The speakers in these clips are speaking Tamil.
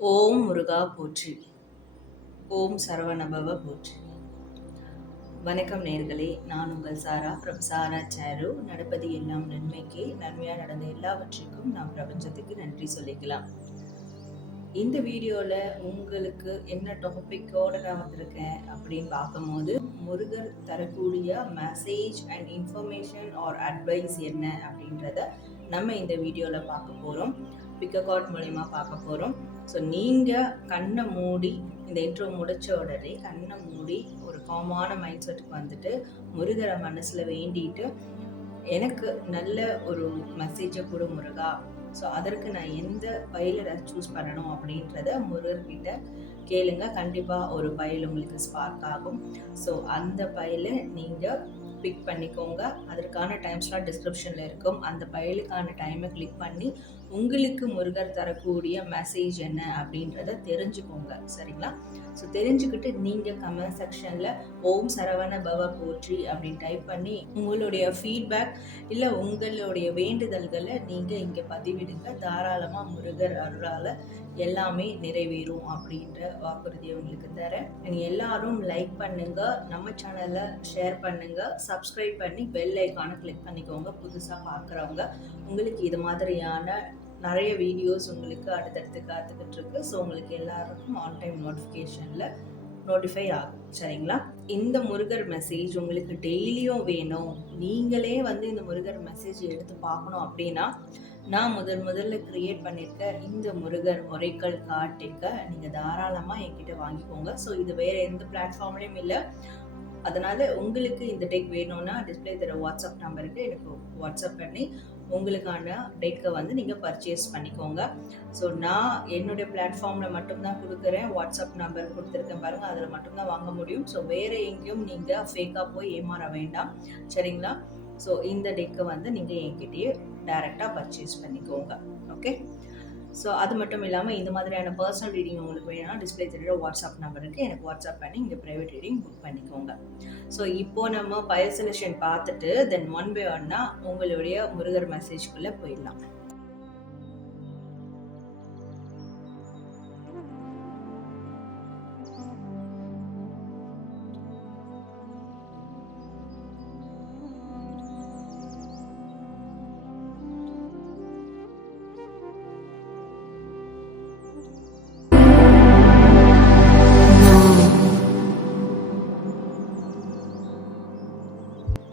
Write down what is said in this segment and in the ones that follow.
ஓம் முருகா போற்றி ஓம் சரவணபவ போற்றி வணக்கம் நேர்களே. நான் உங்கள் சாரா ஃப்ரம் சாரா சாரு. நடப்பது எல்லாம் நன்மைக்கு. நன்மையாக நடந்த எல்லாவற்றிற்கும் நாம் பிரபஞ்சத்துக்கு நன்றி சொல்லிக்கலாம். இந்த வீடியோவில் உங்களுக்கு என்ன டாபிக்கோடு நான் வந்திருக்கேன் அப்படின்னு பார்க்கும்போது முருகர் தரக்கூடிய message and information or advice என்ன அப்படின்றத நம்ம இந்த வீடியோவில் பார்க்க போகிறோம் பிக்ககாட் மூலயமா பார்க்க போகிறோம் ஸோ நீங்கள் கண்ணை மூடி இந்த இன்ட்ரோ முடித்த உடனே கண்ணை மூடி காமான மைண்ட் செட்டுக்கு வந்துட்டு முருகரை மனசில் வேண்டிட்டு எனக்கு நல்ல ஒரு மெசேஜை கொடு முருகா. ஸோ அதற்கு நான் எந்த பயில சூஸ் பண்ணணும் அப்படின்றத முருகர்கிட்ட கேளுங்க. கண்டிப்பாக ஒரு பயில் உங்களுக்கு ஸ்பார்க் ஆகும். ஸோ அந்த பயில நீங்கள் பிக் பண்ணிக்கோங்க. அதற்கான டைம் ஸ்லாட் டிஸ்கிரிப்ஷனில் இருக்கும். அந்த பயலுக்கான டைமை கிளிக் பண்ணி உங்களுக்கு முருகர் தரக்கூடிய மெசேஜ் என்ன அப்படின்றத தெரிஞ்சுக்கோங்க சரிங்களா? ஸோ தெரிஞ்சுக்கிட்டு நீங்கள் கமெண்ட் செக்ஷனில் ஓம் சரவண பவ போற்றி அப்படின்னு டைப் பண்ணி உங்களுடைய ஃபீட்பேக் இல்லை உங்களுடைய வேண்டுதல்களை நீங்கள் இங்கே பதிவிடுங்க. தாராளமாக முருகர் அருளால் எல்லாமே நிறைவேறும் அப்படின்ற வாக்குறுதி உங்களுக்கு தரேன். நீங்கள் எல்லாரும் லைக் பண்ணுங்க நம்ம சேனலை ஷேர் பண்ணுங்க சப்ஸ்கிரைப் பண்ணி பெல் ஐக்கானை கிளிக் பண்ணிக்கோங்க புதுசாக பார்க்குறவங்க உங்களுக்கு இது மாதிரியான நிறைய வீடியோஸ் உங்களுக்கு அடுத்தடுத்து காத்துக்கிட்டு இருக்கு. ஸோ உங்களுக்கு எல்லாருக்கும் ஆன் டைம் நோட்டிஃபிகேஷனில் நோட்டிஃபை ஆகும். சரிங்களா? இந்த முருகர் மெசேஜ் உங்களுக்கு டெய்லியும் வேணும். நீங்களே வந்து இந்த முருகர் மெசேஜ் எடுத்து பார்க்கணும் அப்படின்னா நான் முதல் முதல்ல க்ரியேட் பண்ணியிருக்க இந்த முருகர் முறைகள் காட்டிக்க நீங்கள் தாராளமாக என்கிட்ட வாங்கிக்கோங்க. ஸோ இது வேறு எந்த பிளாட்ஃபார்ம்லேயும் இல்லை. அதனால் உங்களுக்கு இந்த டெக் வேணும்னா டிஸ்பிளே தர வாட்ஸ்அப் நம்பருக்கு எனக்கு வாட்ஸ்அப் பண்ணி உங்களுக்கான டெக்கை வந்து நீங்கள் பர்ச்சேஸ் பண்ணிக்கோங்க. ஸோ நான் என்னுடைய பிளாட்ஃபார்மில் மட்டும்தான் கொடுக்குறேன். வாட்ஸ்அப் நம்பர் கொடுத்துருக்கேன் பாருங்கள் அதில் மட்டும்தான் வாங்க முடியும். ஸோ வேறு எங்கேயும் நீங்கள் ஃபேக்காக போய் ஏமாற வேண்டாம். சரிங்களா? ஸோ இந்த டெக்கை வந்து நீங்கள் என்கிட்டயே டைரெக்டாக பர்ச்சேஸ் பண்ணிக்கோங்க. ஓகே ஸோ அது மட்டும் இல்லாமல் இந்த மாதிரியான பர்சனல் ரீடிங் உங்களுக்கு வேணும்னா டிஸ்பிளே தெரியுற வாட்ஸ்அப் நம்பருக்கு எனக்கு வாட்ஸ்அப் பண்ணி இங்கே ப்ரைவேட் ரீடிங் புக் பண்ணிக்கோங்க. ஸோ இப்போ நம்ம பயர் செலெக்ஷன் பார்த்துட்டு தென் ஒன் பை ஒன்னா உங்களுடைய முருகர் மெசேஜ்குள்ளே போயிடலாம்.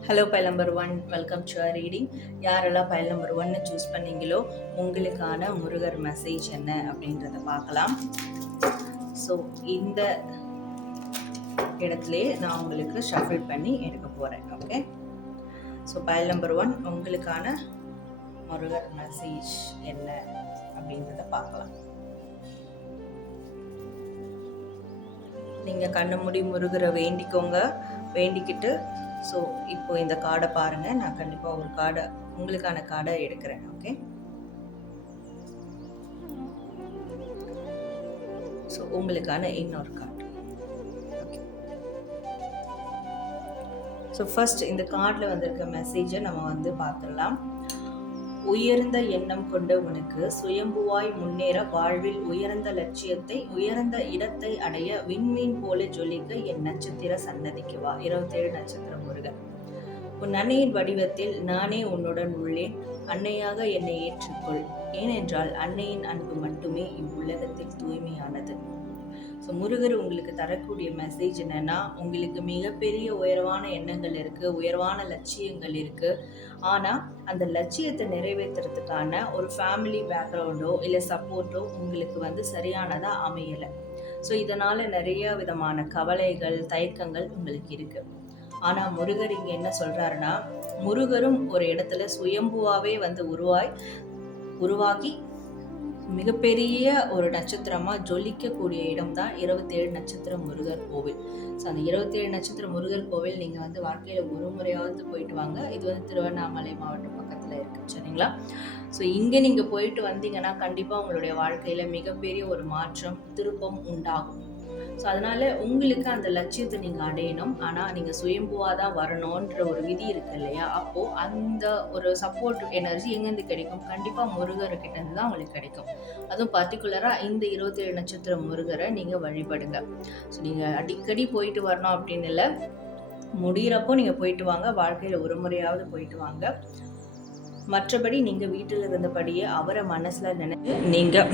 Hello file number one welcome to reading யாரெல்லாம் பைல் நம்பர் ஒன்னு சூஸ் பண்ணீங்களோ உங்களுக்கான முருகர் மெசேஜ் என்ன அப்படின்றத பார்க்கலாம். ஸோ இந்த இடத்துலையே நான் உங்களுக்கு ஷஃபிள் பண்ணி எடுக்க போகிறேன் okay so file number one உங்களுக்கான முருகர் மெசேஜ் என்ன அப்படின்றத பார்க்கலாம். நீங்கள் கண்ணு முடி முருகரை வேண்டிக்கோங்க. வேண்டிக்கிட்டு ஸோ இப்போ இந்த கார்டை பாருங்கள் நான் கண்டிப்பாக ஒரு கார்டை உங்களுக்கான கார்டை எடுக்கிறேன். ஓகே ஸோ உங்களுக்கான இன்னொரு கார்டு ஸோ ஃபர்ஸ்ட் இந்த கார்டில் வந்திருக்க மெசேஜை நம்ம வந்து பார்த்துடலாம். உயர்ந்த எண்ணம் கொண்ட உனக்கு சுயம்புவாய் முன்னேற வாழ்வில் உயர்ந்த லட்சியத்தை உயர்ந்த இடத்தை அடைய விண்மீன் போல ஜொலிக்க என் நட்சத்திர சன்னதிக்கு வா. இருபத்தேழு நட்சத்திர முருகன். உன் அன்னையின் வடிவத்தில் நானே உன்னுடன் உள்ளேன். அன்னையாக என்னை ஏற்றுக்கொள். ஏனென்றால் அன்னையின் அன்பு மட்டுமே இவ்வுலகத்தில் தூய்மையானது. ஸோ முருகர் உங்களுக்கு தரக்கூடிய மெசேஜ் என்னென்னா உங்களுக்கு மிகப்பெரிய உயர்வான எண்ணங்கள் இருக்குது உயர்வான லட்சியங்கள் இருக்குது ஆனால் அந்த லட்சியத்தை நிறைவேற்றுறதுக்கான ஒரு ஃபேமிலி பேக்ரவுண்டோ இல்லை சப்போர்ட்டோ உங்களுக்கு வந்து சரியானதாக அமையலை. ஸோ இதனால் நிறைய விதமான கவலைகள் தயக்கங்கள் உங்களுக்கு இருக்குது ஆனால் முருகர் இங்கே என்ன சொல்கிறாருன்னா முருகரும் ஒரு இடத்துல சுயம்புவாகவே வந்து உருவாய் உருவாகி மிகப்பெரிய ஒரு நட்சத்திரமாக ஜொலிக்கக்கூடிய இடம் தான் இருபத்தேழு நட்சத்திர முருகர் கோவில். ஸோ அந்த இருபத்தேழு நட்சத்திர முருகர் கோவில் நீங்கள் வந்து வாழ்க்கையில் ஒரு முறையாவது போயிட்டு வாங்க. இது வந்து திருவண்ணாமலை மாவட்டம் பக்கத்தில் இருக்குது சரிங்களா? ஸோ இங்கே நீங்கள் போயிட்டு வந்தீங்கன்னா கண்டிப்பாக உங்களுடைய வாழ்க்கையில் மிகப்பெரிய ஒரு மாற்றம் திருப்பம் உண்டாகும். ஸோ அதனால உங்களுக்கு அந்த லட்சியத்தை நீங்கள் அடையணும். ஆனால் நீங்கள் சுயம்புவாக தான் வரணுன்ற ஒரு விதி இருக்கு இல்லையா? அப்போது அந்த ஒரு சப்போர்ட் எனர்ஜி எங்கேருந்து கிடைக்கும்? கண்டிப்பாக முருகர்கிட்ட தான் உங்களுக்கு கிடைக்கும். அதுவும் பர்டிகுலராக இந்த இருபத்தேழு நட்சத்திர முருகரை நீங்கள் வழிபடுங்க. ஸோ நீங்கள் அடிக்கடி போயிட்டு வரணும் அப்படின்னு இல்லை. முடிகிறப்போ நீங்கள் போயிட்டு வாங்க. வாழ்க்கையில் ஒரு முறையாவது போயிட்டு வாங்க. மற்றபடி நீங்கள் வீட்டில் இருந்தபடியே அவரை மனசில் நினைச்சு நீங்கள்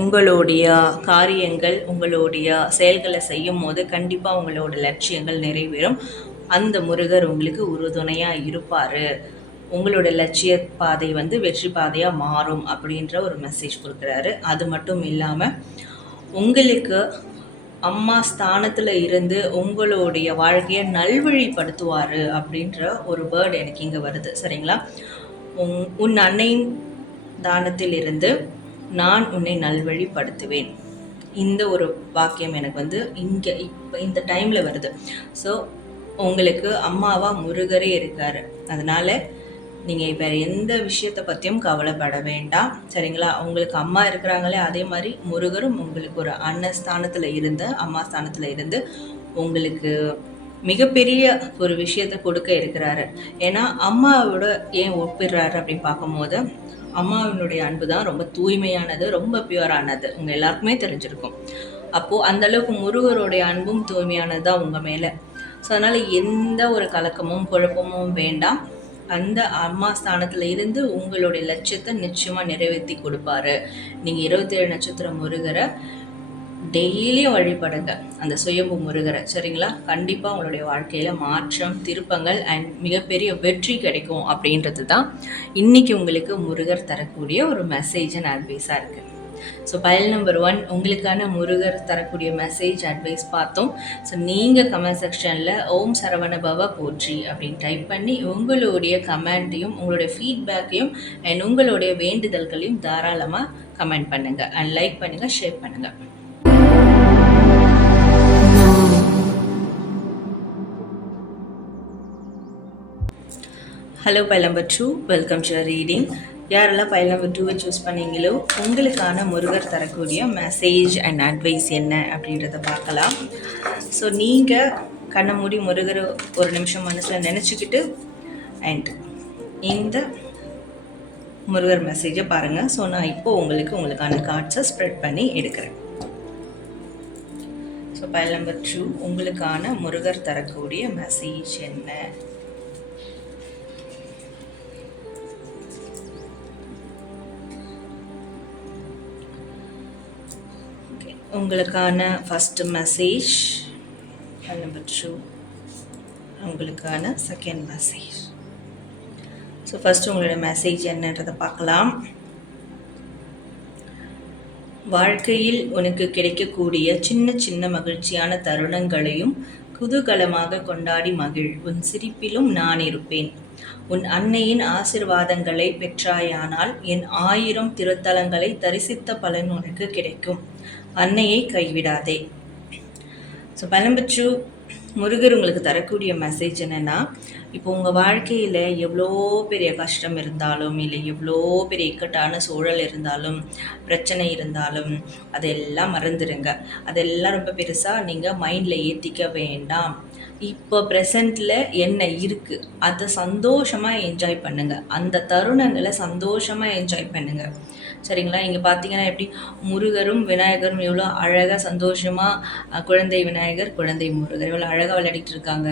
உங்களுடைய காரியங்கள் உங்களுடைய செயல்களை செய்யும் போது கண்டிப்பாக உங்களோட லட்சியங்கள் நிறைவேறும். அந்த முருகர் உங்களுக்கு உறுதுணையாக இருப்பார். உங்களோட லட்சிய பாதை வந்து வெற்றி பாதையாக மாறும் அப்படின்ற ஒரு மெசேஜ் கொடுக்குறாரு. அது மட்டும் இல்லாமல் உங்களுக்கு அம்மா ஸ்தானத்தில் இருந்து உங்களுடைய வாழ்க்கையை நல்வழிப்படுத்துவார் அப்படின்ற ஒரு வேர்டு எனக்கு இங்கே வருது. சரிங்களா? உன் உன் அன்னையின் தானத்தில் இருந்து நான் உன்னை நல்வழிப்படுத்துவேன். இந்த ஒரு வாக்கியம் எனக்கு வந்து இங்கே இப்போ இந்த டைமில் வருது. ஸோ உங்களுக்கு அம்மாவாக முருகரே இருக்கார். அதனால் நீங்கள் வேறு எந்த விஷயத்தை பற்றியும் கவலைப்பட வேண்டாம். சரிங்களா? உங்களுக்கு அம்மா இருக்கிறாங்களே அதே மாதிரி முருகரும் உங்களுக்கு ஒரு அன்னஸ்தானத்தில் இருந்து அம்மா ஸ்தானத்தில் இருந்து உங்களுக்கு மிகப்பெரிய ஒரு விஷயத்தை கொடுக்க இருக்கிறாரு. ஏன்னா அம்மாவோட ஏன் ஒப்பிடுறாரு அப்படின்னு பார்க்கும்போது அம்மாவினுடைய அன்பு தான் ரொம்ப தூய்மையானது ரொம்ப பியூரானது உங்கள் எல்லாருக்குமே தெரிஞ்சிருக்கும். அப்போது அந்த அளவுக்கு முருகருடைய அன்பும் தூய்மையானது தான் உங்கள் மேலே. ஸோ அதனால் எந்த ஒரு கலக்கமும் குழப்பமும் வேண்டாம். அந்த அம்மா ஸ்தானத்தில் இருந்து உங்களுடைய லட்சியத்தை நிச்சயமாக நிறைவேற்றி கொடுப்பாரு. நீங்கள் இருபத்தேழு நட்சத்திரம் முருகரை டெய்லியும் வழிபடுங்க. அந்த சுயம்பு முருகரை. சரிங்களா? கண்டிப்பாக உங்களுடைய வாழ்க்கையில் மாற்றம் திருப்பங்கள் அண்ட் மிகப்பெரிய வெற்றி கிடைக்கும் அப்படின்றது தான் இன்றைக்கி உங்களுக்கு முருகர் தரக்கூடிய ஒரு மெசேஜ் அண்ட் அட்வைஸாக இருக்குது ஸோ பயல் நம்பர் ஒன் உங்களுக்கான முருகர் தரக்கூடிய மெசேஜ் அட்வைஸ் பார்த்தோம். ஸோ நீங்கள் கமெண்ட் செக்ஷனில் ஓம் சரவண பவ போற்றி அப்படின்னு டைப் பண்ணி உங்களுடைய கமெண்ட்டையும் உங்களுடைய ஃபீட்பேக்கையும் அண்ட் உங்களுடைய வேண்டுதல்களையும் தாராளமாக கமெண்ட் பண்ணுங்கள் அண்ட் லைக் பண்ணுங்கள் ஷேர் பண்ணுங்கள் hello file number two welcome to reading யாரெல்லாம் பைல் நம்பர் டூவை சூஸ் பண்ணீங்களோ உங்களுக்கான முருகர் தரக்கூடிய மெசேஜ் அண்ட் அட்வைஸ் என்ன அப்படின்றத பார்க்கலாம். ஸோ நீங்கள் கண்ணை மூடி முருகரை ஒரு நிமிஷம் மனசில் நினச்சிக்கிட்டு அண்ட் இந்த முருகர் மெசேஜை பாருங்கள் ஸோ நான் இப்போது உங்களுக்கு உங்களுக்கான கார்ட்ஸை ஸ்ப்ரெட் பண்ணி எடுக்கிறேன். ஸோ பைல் நம்பர் டூ உங்களுக்கான முருகர் தரக்கூடிய மெசேஜ் என்ன? உங்களுக்கான ஃபஸ்ட்டு மெசேஜ் நம்பர் டூ உங்களுக்கான செகண்ட் மெசேஜ் ஸோ ஃபஸ்ட்டு உங்களோட மெசேஜ் என்னன்றதை பார்க்கலாம். வாழ்க்கையில் உனக்கு கிடைக்கக்கூடிய சின்ன சின்ன மகிழ்ச்சியான தருணங்களையும் குதூகலமாக கொண்டாடி மகிழ். உன் சிரிப்பிலும் நான் இருப்பேன். உன் அன்னையின் ஆசிர்வாதங்களை பெற்றாயானால் என் ஆயிரம் திருத்தலங்களை தரிசித்த பலன் உனக்கு கிடைக்கும். அன்னையை கைவிடாதே. ஸோ பலம்பற்று முருகர் உங்களுக்கு தரக்கூடிய மெசேஜ் என்னென்னா இப்போ உங்கள் வாழ்க்கையில் எவ்வளோ பெரிய கஷ்டம் இருந்தாலும் இல்லை எவ்வளோ பெரிய இக்கட்டான சூழல் இருந்தாலும் பிரச்சனை இருந்தாலும் அதெல்லாம் மறந்துடுங்க அதெல்லாம் ரொம்ப பெருசாக நீங்கள் மைண்டில் ஏற்றிக்க வேண்டாம். இப்போ ப்ரெசண்ட்டில் என்ன இருக்குது அதை சந்தோஷமாக என்ஜாய் பண்ணுங்கள் அந்த தருணங்களை சந்தோஷமாக என்ஜாய் பண்ணுங்கள் சரிங்களா? இங்கே பார்த்தீங்கன்னா எப்படி? முருகரும் விநாயகரும் எவ்வளோ அழகாக சந்தோஷமாக குழந்தை விநாயகர் குழந்தை முருகர். எவ்வளோ அழகாக விளையாடிட்டு இருக்காங்க.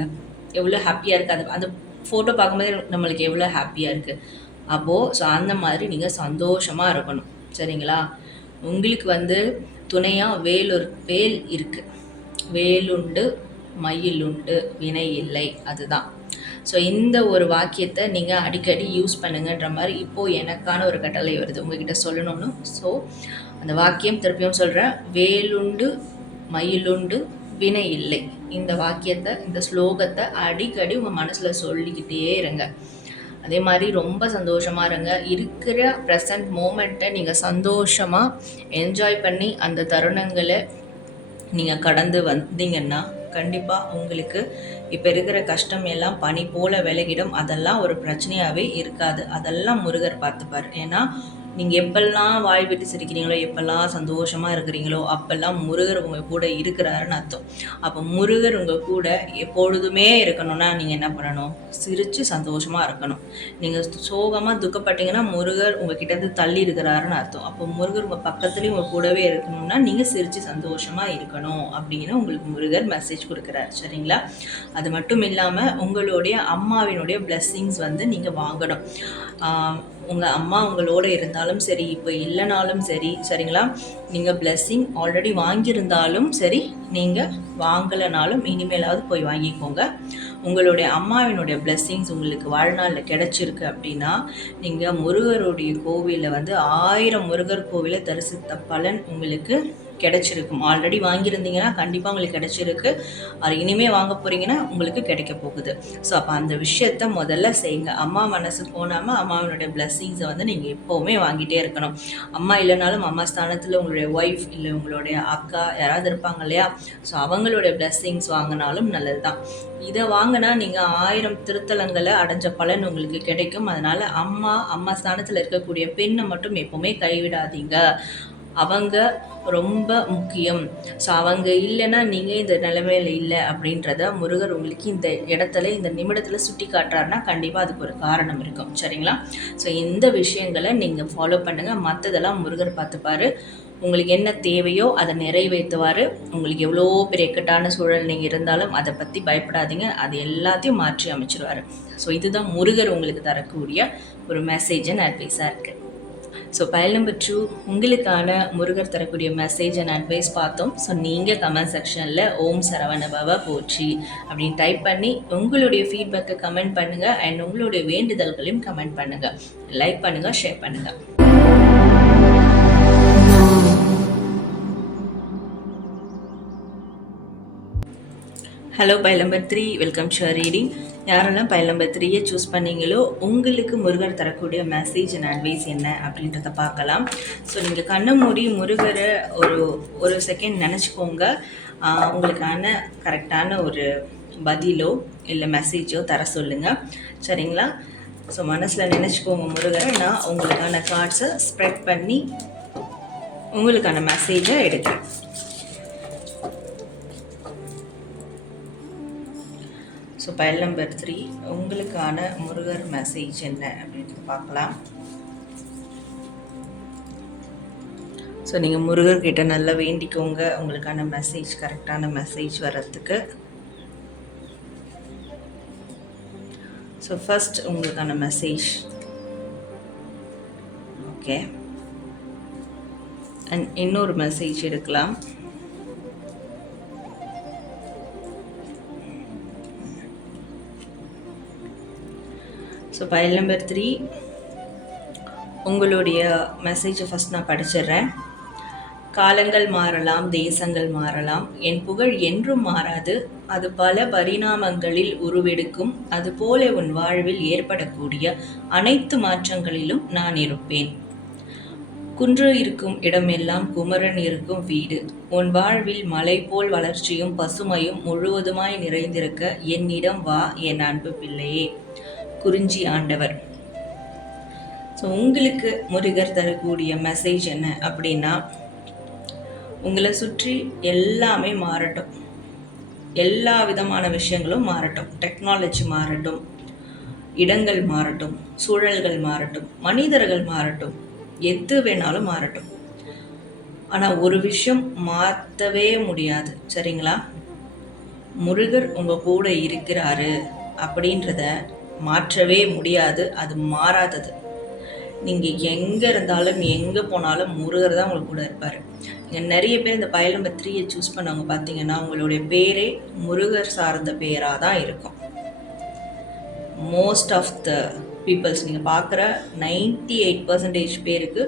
எவ்வளோ ஹாப்பியாக இருக்குது அது அந்த ஃபோட்டோ பார்க்கும்போது நம்மளுக்கு எவ்வளோ ஹாப்பியாக இருக்குது அப்போது ஸோ அந்த மாதிரி நீங்கள் சந்தோஷமாக இருக்கணும். சரிங்களா? உங்களுக்கு வந்து துணையாக வேலூர் வேல் இருக்குது வேலுண்டு மயில் உண்டு வினை இல்லை. அதுதான். ஸோ இந்த ஒரு வாக்கியத்தை நீங்கள் அடிக்கடி யூஸ் பண்ணுங்கன்ற மாதிரி இப்போது எனக்கான ஒரு கட்டளை வருது. உங்ககிட்ட சொல்லணும்னு. ஸோ அந்த வாக்கியம் திருப்பியும் சொல்கிறேன் வேலுண்டு மயிலுண்டு வினை இல்லை. இந்த வாக்கியத்தை இந்த ஸ்லோகத்தை அடிக்கடி உங்கள் மனசில் சொல்லிக்கிட்டே இருங்க. அதே மாதிரி ரொம்ப சந்தோஷமாக இருங்க. இருக்கிற ப்ரெசன்ட் மூமெண்ட்டை நீங்கள் சந்தோஷமாக என்ஜாய் பண்ணி அந்த தருணங்களை நீங்கள் கடந்து வந்தீங்கன்னா கண்டிப்பாக உங்களுக்கு இப்போ இருக்கிற கஷ்டம் எல்லாம் பனி போல விலகிடும். அதெல்லாம் ஒரு பிரச்சனையாகவே இருக்காது. அதெல்லாம் முருகர் பார்த்துப்பார். ஏன்னா நீங்கள் எப்பெல்லாம் வாய் விட்டு சிரிக்கிறீங்களோ எப்பெல்லாம் சந்தோஷமாக இருக்கிறீங்களோ அப்பெல்லாம் முருகர் உங்கள் கூட இருக்கிறாருன்னு அர்த்தம். அப்போ முருகர் உங்கள் கூட எப்பொழுதுமே இருக்கணும்னா நீங்கள் என்ன பண்ணணும்? சிரித்து சந்தோஷமாக இருக்கணும். நீங்கள் சோகமாக துக்கப்பட்டீங்கன்னா முருகர் உங்கள் கிட்டேருந்து தள்ளி இருக்கிறாருன்னு அர்த்தம். அப்போ முருகர் உங்கள் பக்கத்துலேயும் உங்கள் கூடவே இருக்கணும்னா நீங்கள் சிரித்து சந்தோஷமாக இருக்கணும் அப்படின்னு உங்களுக்கு முருகர் மெசேஜ் கொடுக்குறாரு. சரிங்களா? அது மட்டும் இல்லாமல் உங்களுடைய அம்மாவினுடைய பிளெஸ்ஸிங்ஸ் வந்து நீங்கள் வாங்கணும். உங்கள் அம்மா உங்களோட இருந்தாலும் சரி இப்போ இல்லைனாலும் சரி சரிங்களா? நீங்கள் பிளெஸ்ஸிங் ஆல்ரெடி வாங்கியிருந்தாலும் சரி நீங்கள் வாங்கலைனாலும் இனிமேலாவது போய் வாங்கிக்கோங்க. உங்களுடைய அம்மாவினுடைய பிளெஸ்ஸிங்ஸ் உங்களுக்கு வாழ்நாளில் கிடச்சிருக்கு அப்படின்னா நீங்கள் முருகருடைய கோவிலில் வந்து ஆயிரம் முருகர் கோவிலை தரிசித்த பலன் உங்களுக்கு கிடச்சிருக்கும். ஆல்ரெடி வாங்கியிருந்தீங்கன்னா கண்டிப்பாக உங்களுக்கு கிடச்சிருக்கு. அது இனிமேல் வாங்க போகிறீங்கன்னா உங்களுக்கு கிடைக்க போகுது. ஸோ அப்போ அந்த விஷயத்த முதல்ல செய்யுங்க அம்மா மனசு போனாமல் அம்மாவினுடைய பிளஸ்ஸிங்ஸை வந்து நீங்கள் எப்போவுமே வாங்கிட்டே இருக்கணும். அம்மா இல்லைனாலும் அம்மா ஸ்தானத்தில் உங்களுடைய ஒய்ஃப் இல்லை உங்களுடைய அக்கா யாராவது இருப்பாங்க இல்லையா? ஸோ அவங்களுடைய பிளஸ்ஸிங்ஸ் வாங்கினாலும் நல்லது தான் இதை வாங்கினா நீங்கள் ஆயிரம் திருத்தலங்களை அடைஞ்ச பலன் உங்களுக்கு கிடைக்கும். அதனால் அம்மா அம்மா ஸ்தானத்தில் இருக்கக்கூடிய பெண்ணை மட்டும் எப்போவுமே கைவிடாதீங்க. அவங்க ரொம்ப முக்கியம். ஸோ அவங்க இல்லைன்னா நீங்கள் இந்த நிலைமையில் இல்லை அப்படின்றத முருகர் உங்களுக்கு இந்த இடத்துல இந்த நிமிடத்தில் சுட்டி காட்டுறாருனா கண்டிப்பாக அதுக்கு ஒரு காரணம் இருக்கும். சரிங்களா? ஸோ இந்த விஷயங்களை நீங்கள் ஃபாலோ பண்ணுங்கள் மற்றதெல்லாம் முருகர் பார்த்துப்பார். உங்களுக்கு என்ன தேவையோ அதை நிறைவேற்றுவார். உங்களுக்கு எவ்வளோ பெரிய இக்கட்டான சூழல் நீங்கள் இருந்தாலும் அதை பற்றி பயப்படாதீங்க. அது எல்லாத்தையும் மாற்றி அமைச்சிருவார். ஸோ இதுதான் முருகர் உங்களுக்கு தரக்கூடிய ஒரு மெசேஜ் அண்ட் அட்வைஸாக இருக்குது ஸோ பயல் நம்பர் டூ உங்களுக்கான முருகர் தரக்கூடிய மெசேஜ் அண்ட் அட்வைஸ் பார்த்தோம். ஸோ நீங்கள் கமெண்ட் செக்ஷனில் ஓம் சரவண போச்சு அப்படின்னு டைப் பண்ணி உங்களுடைய ஃபீட்பேக்கை கமெண்ட் பண்ணுங்கள் அண்ட் உங்களுடைய வேண்டுதல்களையும் கமெண்ட் பண்ணுங்கள் லைக் பண்ணுங்கள் ஷேர் பண்ணுங்கள் hello file number three welcome sure reading யாரெல்லாம் பைல் நம்பர் த்ரீயை சூஸ் பண்ணீங்களோ உங்களுக்கு முருகர் தரக்கூடிய மெசேஜ் அண்ட் அட்வைஸ் என்ன அப்படின்றத பார்க்கலாம். ஸோ நீங்கள் கண்ணை மூடி முருகரை ஒரு ஒரு செகண்ட் நினச்சிக்கோங்க. உங்களுக்கான கரெக்டான ஒரு பதிலோ இல்லை மெசேஜோ தர சொல்லுங்கள் சரிங்களா? ஸோ மனசில் நினச்சிக்கோங்க முருகரை. நான் உங்களுக்கான கார்ட்ஸை ஸ்ப்ரெட் பண்ணி உங்களுக்கான மெசேஜை எடுக்கிறேன். ஸோ பயல் நம்பர் த்ரீ உங்களுக்கான முருகர் மெசேஜ் என்ன அப்படின்னு பார்க்கலாம். ஸோ நீங்கள் முருகர்கிட்ட நல்லா வேண்டிக்கோங்க. உங்களுக்கான மெசேஜ் கரெக்டான மெசேஜ் வர்றதுக்கு. ஸோ ஃபஸ்ட் உங்களுக்கான மெசேஜ் ஓகே அண்ட் இன்னொரு மெசேஜ் எடுக்கலாம். ஸோ ஃபைல் நம்பர் த்ரீ உங்களுடைய மெசேஜை ஃபஸ்ட் நான் படிச்சிடுறேன். காலங்கள் மாறலாம் தேசங்கள் மாறலாம். என் புகழ் என்றும் மாறாது. அது பல பரிணாமங்களில் உருவெடுக்கும். அதுபோல உன் வாழ்வில் ஏற்படக்கூடிய அனைத்து மாற்றங்களிலும் நான் இருப்பேன். குன்று இருக்கும் இடமெல்லாம் குமரன் இருக்கும் வீடு. உன் வாழ்வில் மலை போல் வளர்ச்சியும் பசுமையும் முழுவதுமாய் நிறைந்திருக்க என்னிடம் வா என் அன்பு பிள்ளையே. குறிஞ்சி ஆண்டவர். ஸோ உங்களுக்கு முருகர் தரக்கூடிய மெசேஜ் என்ன அப்படின்னா உங்களை சுற்றி எல்லாமே மாறட்டும். எல்லா விதமான விஷயங்களும் மாறட்டும். டெக்னாலஜி மாறட்டும் இடங்கள் மாறட்டும் சூழல்கள் மாறட்டும் மனிதர்கள் மாறட்டும் எது வேணாலும் மாறட்டும். ஆனால் ஒரு விஷயம் மாற்றவே முடியாது. சரிங்களா? முருகர் உங்கள் கூட இருக்கிறாரு அப்படின்றத மாற்றவே முடியாது அது மாறாதது. நீங்கள் எங்கே இருந்தாலும் எங்கே போனாலும் முருகர் தான் உங்களுக்கு கூட இருப்பார். இங்கே நிறைய பேர் இந்த பயல் நம்பர் த்ரீயை சூஸ் பண்ணவங்க பார்த்தீங்கன்னா உங்களுடைய பேரே முருகர் சார்ந்த பேராக தான் இருக்கும். மோஸ்ட் ஆஃப் த பீப்புள்ஸ் நீங்கள் பார்க்குற நைன்டி எயிட் பர்சன்டேஜ் பேருக்கு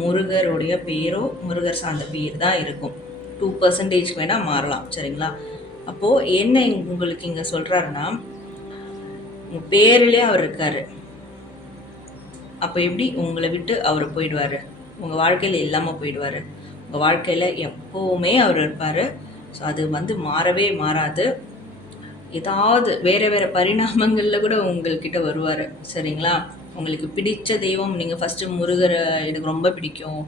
முருகருடைய பேரோ முருகர் சார்ந்த பேர் தான் இருக்கும். டூ பர்சன்டேஜ் வேணால் மாறலாம் சரிங்களா? அப்போது என்ன உங்களுக்கு இங்கே சொல்கிறாருன்னா உங்கள் பேர்லேயே அவர் இருக்கார். அப்போ எப்படி உங்களை விட்டு அவர் போயிடுவார்? உங்கள் வாழ்க்கையில் இல்லாமல் போயிடுவார். உங்கள் வாழ்க்கையில் எப்போவுமே அவர் இருப்பார். ஸோ அது வந்து மாறவே மாறாது. ஏதாவது வேறு வேறு பரிணாமங்களில் கூட உங்கள்கிட்ட வருவார். சரிங்களா? உங்களுக்கு பிடித்த தெய்வம் நீங்கள் ஃபஸ்ட்டு முருகரை எனக்கு ரொம்ப பிடிக்கும்.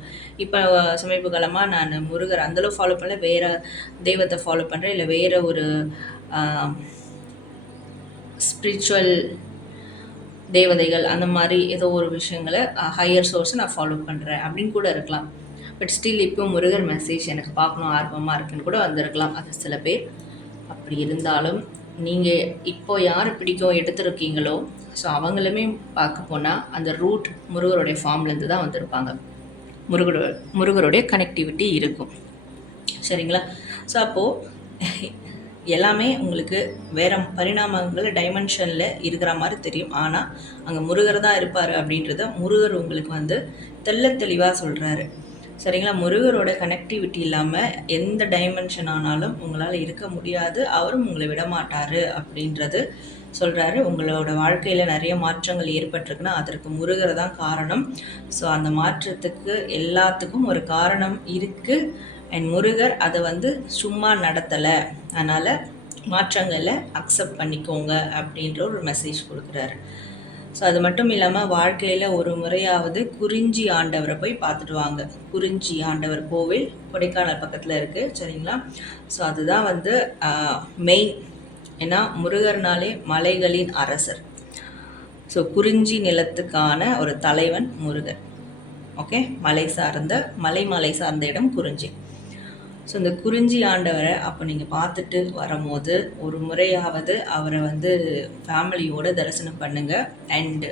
இப்போ சமீப காலமாக நான் முருகர் அந்தளவு ஃபாலோ பண்ணல. வேறு தெய்வத்தை ஃபாலோ பண்ணுறேன் இல்லை வேறு ஒரு ஸ்பிரிச்சுவல் தேவதைகள் அந்த மாதிரி ஏதோ ஒரு விஷயங்களை ஹையர் சோர்ஸை நான் ஃபாலோ பண்ணுறேன் அப்படின்னு கூட இருக்கலாம். பட் ஸ்டில் இப்போ முருகர் மெசேஜ் எனக்கு பார்க்கணும் ஆர்வமாக இருக்குன்னு கூட வந்திருக்கலாம். அது சில பேர் அப்படி இருந்தாலும் நீங்கள் இப்போ யார் பிடிக்கும் எடுத்துருக்கீங்களோ ஸோ அவங்களுமே பார்க்க போனால் அந்த ரூட் முருகருடைய ஃபார்ம்லேருந்து தான் வந்திருப்பாங்க. முருகரோட முருகருடைய கனெக்டிவிட்டி இருக்கும். சரிங்களா? ஸோ அப்போது எல்லாமே உங்களுக்கு வேறு பரிணாமங்கள் டைமென்ஷனில் இருக்கிற மாதிரி தெரியும். ஆனால் அங்கே முருகர் தான் இருப்பார் அப்படின்றத முருகர் உங்களுக்கு வந்து தெல்ல தெளிவாக சொல்கிறாரு சரிங்களா? முருகரோட கனெக்டிவிட்டி இல்லாமல் எந்த டைமென்ஷன் ஆனாலும் உங்களால் இருக்க முடியாது. அவரும் உங்களை விட மாட்டார் அப்படின்றது சொல்கிறாரு உங்களோட வாழ்க்கையில் நிறைய மாற்றங்கள் ஏற்பட்டிருக்குன்னா அதற்கு முருகர் தான் காரணம். ஸோ அந்த மாற்றத்துக்கு எல்லாத்துக்கும் ஒரு காரணம் இருக்குது அண்ட் முருகர் அதை வந்து சும்மா நடத்தலை. அதனால் மாற்றங்களை அக்செப்ட் பண்ணிக்கோங்க அப்படின்ற ஒரு மெசேஜ் கொடுக்குறாரு. ஸோ அது மட்டும் இல்லாமல் வாழ்க்கையில் ஒரு முறையாவது குறிஞ்சி ஆண்டவரை போய் பார்த்துட்டு வாங்க. குறிஞ்சி ஆண்டவர் கோவில் கொடைக்கானல் பக்கத்தில் இருக்குது சரிங்களா? ஸோ அதுதான் வந்து மெயின் ஏன்னா முருகர்னாலே மலைகளின் அரசர். ஸோ குறிஞ்சி நிலத்துக்கான ஒரு தலைவன் முருகர். ஓகே மலை சார்ந்த மலை மலை சார்ந்த இடம் குறிஞ்சி. ஸோ இந்த குறிஞ்சி ஆண்டவரை அப்போ நீங்கள் பார்த்துட்டு வரும்போது ஒரு முறையாவது அவரை வந்து ஃபேமிலியோடு தரிசனம் பண்ணுங்கள் அண்டு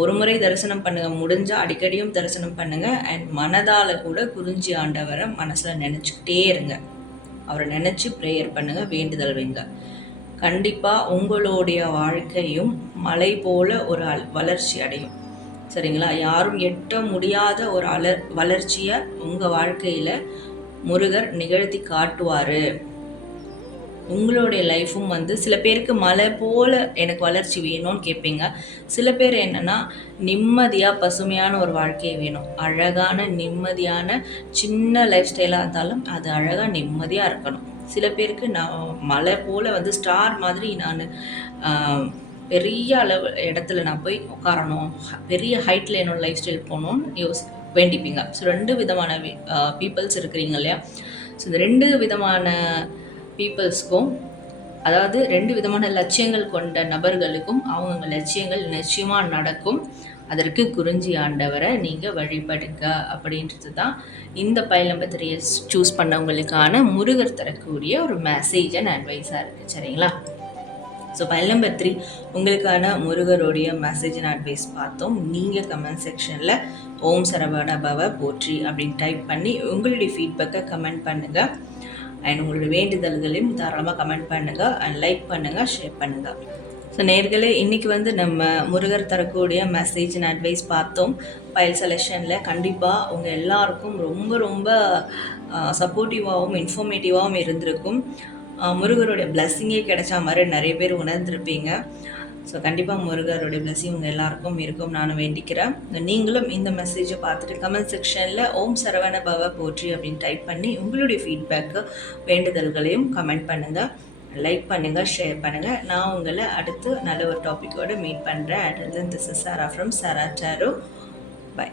ஒரு முறை தரிசனம் பண்ணுங்கள் முடிஞ்சால் அடிக்கடியும் தரிசனம் பண்ணுங்கள் அண்ட் மனதால் கூட குறிஞ்சி ஆண்டவரை மனசில் நினச்சிக்கிட்டே இருங்க. அவரை நினச்சி ப்ரேயர் பண்ணுங்கள் வேண்டுதல் வைங்க. கண்டிப்பாக உங்களுடைய வாழ்க்கையும் மலை போல ஒரு அல் வளர்ச்சி அடையும். சரிங்களா? யாரும் எட்ட முடியாத ஒரு அலர் வளர்ச்சியை உங்கள் வாழ்க்கையில் முருகர் நிகழ்த்தி காட்டுவார். உங்களுடைய லைஃப்பும் வந்து சில பேருக்கு மலை போல் எனக்கு வளர்ச்சி வேணும்னு கேட்பீங்க. சில பேர் என்னென்னா நிம்மதியாக பசுமையான ஒரு வாழ்க்கையை வேணும். அழகான நிம்மதியான சின்ன லைஃப் ஸ்டைலாக இருந்தாலும் அது அழகாக நிம்மதியாக இருக்கணும். சில பேருக்கு நான் மலை போல் வந்து ஸ்டார் மாதிரி நான் பெரிய அளவு இடத்துல நான் போய் உட்காரணும். பெரிய ஹைட்டில் என்னோடய லைஃப் ஸ்டைல் போகணுன்னு யோசி வேண்டிப்பீங்க. ஸோ ரெண்டு விதமான பீப்புள்ஸ் இருக்கிறீங்க இல்லையா? ஸோ இந்த ரெண்டு விதமான பீப்புள்ஸ்க்கும் அதாவது ரெண்டு விதமான லட்சியங்கள் கொண்ட நபர்களுக்கும் அவங்கவுங்க லட்சியங்கள் நிச்சயமாக நடக்கும். அதற்கு குறிஞ்சி ஆண்டவரை நீங்கள் வழிபடுங்க அப்படின்றது தான் இந்த பைலம்பத்திரியை சூஸ் பண்ணவங்களுக்கான முருகர் தரக்கூடிய ஒரு மெசேஜ் அண்ட் அட்வைஸாக இருக்குது சரிங்களா? ஸோ ஃபைல் நம்பர் த்ரீ உங்களுக்கான முருகருடைய மெசேஜ் அண்ட் அட்வைஸ் பார்த்தோம். நீங்கள் கமெண்ட் செக்ஷனில் ஓம் சரவண பவ போற்றி அப்படின்னு டைப் பண்ணி உங்களுடைய ஃபீட்பேக்கை கமெண்ட் பண்ணுங்கள் அண்ட் உங்களுடைய வேண்டுதல்களையும் தாராளமாக கமெண்ட் பண்ணுங்கள் அண்ட் லைக் பண்ணுங்கள் ஷேர் பண்ணுங்கள் ஸோ நேர்களே இன்றைக்கி வந்து நம்ம முருகர் தரக்கூடிய மெசேஜ் அண்ட் அட்வைஸ் பார்த்தோம். ஃபைல் செலெக்ஷனில் கண்டிப்பாக உங்கள் எல்லாருக்கும் ரொம்ப ரொம்ப சப்போர்ட்டிவாகவும் இன்ஃபர்மேட்டிவாகவும் இருந்திருக்கும். முருகருடைய பிளஸ்ஸிங்கே கிடைச்சா மாதிரி நிறைய பேர் உணர்ந்திருப்பீங்க. ஸோ கண்டிப்பாக முருகருடைய பிளஸ்ஸிங் உங்கள் எல்லாருக்கும் இருக்கும். நான் வேண்டிக்கிறேன். நீங்களும் இந்த மெசேஜை பார்த்துட்டு கமெண்ட் செக்ஷனில் ஓம் சரவண பவ போற்றி அப்படின்னு டைப் பண்ணி உங்களுடைய ஃபீட்பேக்கு வேண்டுதல்களையும் கமெண்ட் பண்ணுங்கள் லைக் பண்ணுங்கள் ஷேர் பண்ணுங்கள் நான் உங்களை அடுத்து நல்ல ஒரு டாப்பிக்கோடு மீட் பண்ணுறேன் at this is Sara from Sara sorrow by